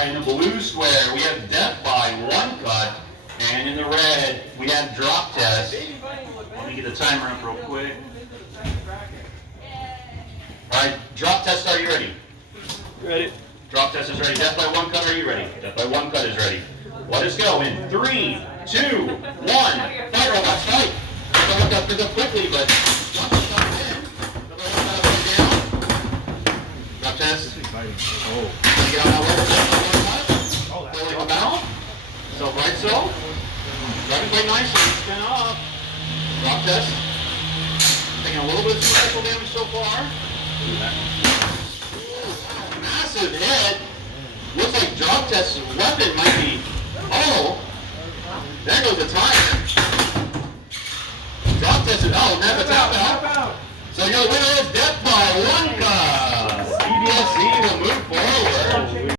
right, in the blue square, we have death by 1 cut. And in the red, we have drop test. Let me get the timer up real quick. All right, drop test, are you ready? Ready. Drop test is ready. Death by 1 cut, are you ready? Death by 1 cut is ready. Let us go in 3, 2, 1. Fight, robots, fight. Pick up quickly, but once you come in, down. Drop test. Oh. Get on that level. Fully come out. So right so. Driving quite nicely. Spin off. Drop test. Taking a little bit of special damage so far. Massive hit. Looks like drop test's weapon might be. Oh. There goes the timer. Drop test it. Oh, never tap out. So your winner is Death